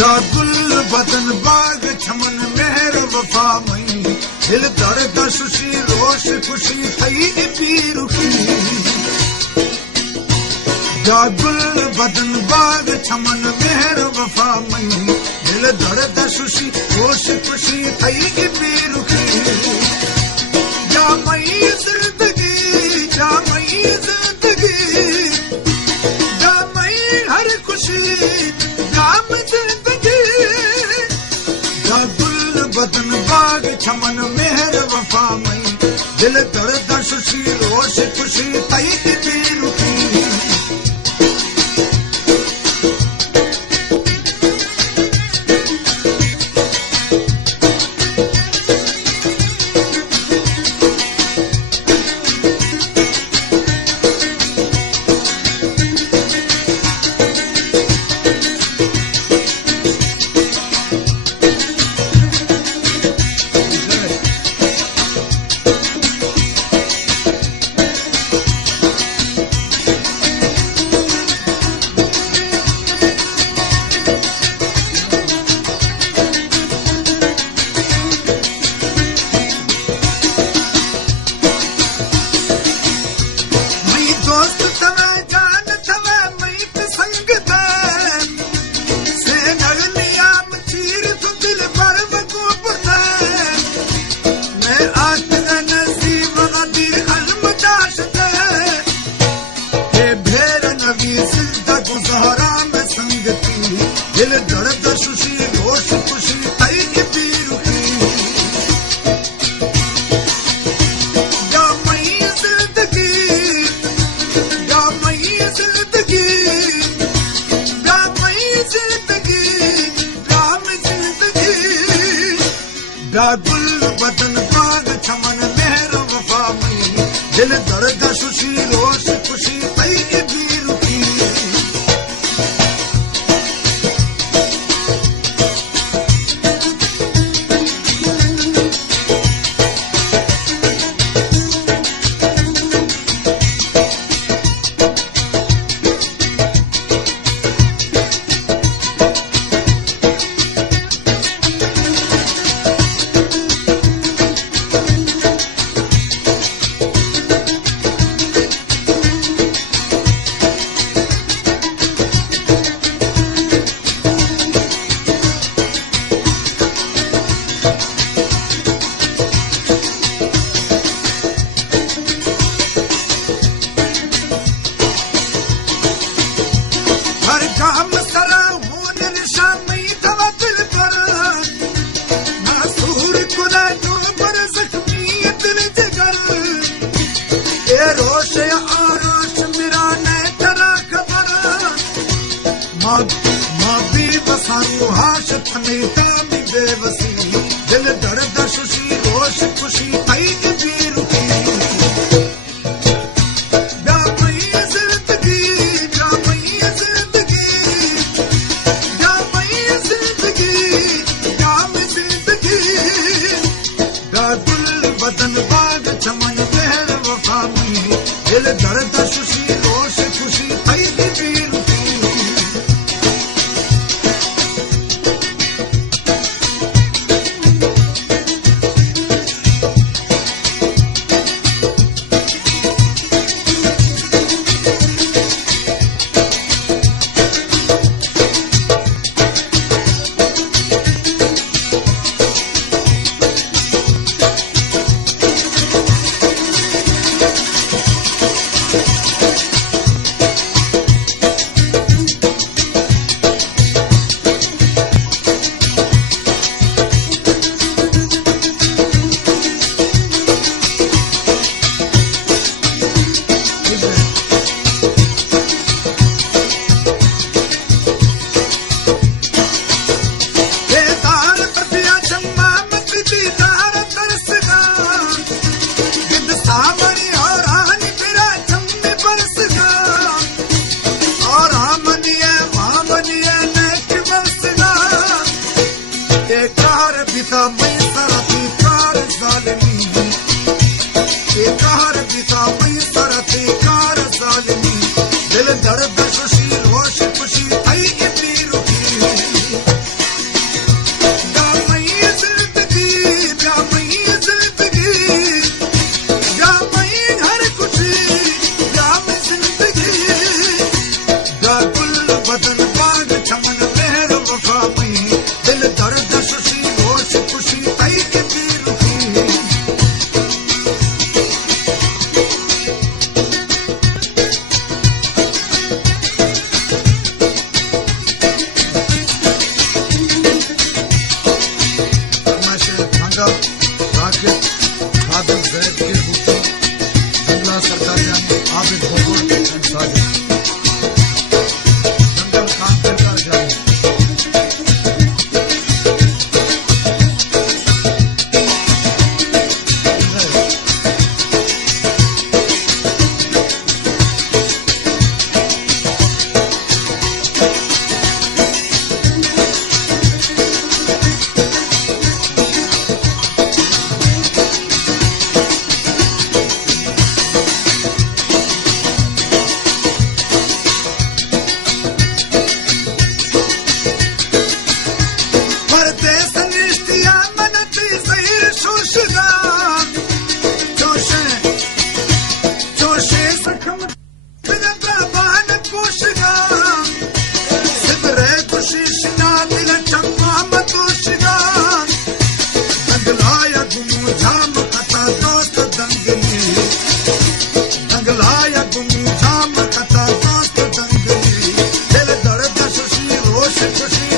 या गुल बदन बाग चमन मेहर वफा मई दिल दर्द सुशी रोश खुशी थई पी रुखी या गुल बदन बाग चमन मेहर वफा मई दिल दर्द सुशी रोश खुशी थई पी रुखी या मई जिंदगी या मई जिंदगी या मई हर खुशी जाम जिंदगी या गुल बदन बाग चमन मेहर वफा मई दिल दर्द सुशी रोश खुशी तई पी रुखी दिल दर्द सुशी रोश खुशी तई पी रुखी या मई जिंदगी या मई जिंदगी या मई जिंदगी राम जिंदगी या गुल बदन बाग चमन मेहर वफा मई दिल दर्द सुशी रोश खुशी तई पी रुखी रोश आरोश मेरा ने तेरा खबर मां भी बसारू हाश थने तामी बेवसी दिल दर्द सुशी रोश खुशी तई पी रुखी या मई जिंदगी या मई जिंदगी या मई जिंदगी जाम जिंदगी या गुल बदन बाग चमन मेहर वफा मई दिल दर्द सुशी रोश खुशी तई पी रुखी वफा मई दिल दर्द सुशी रोश खुशी तई के पीर की खुशी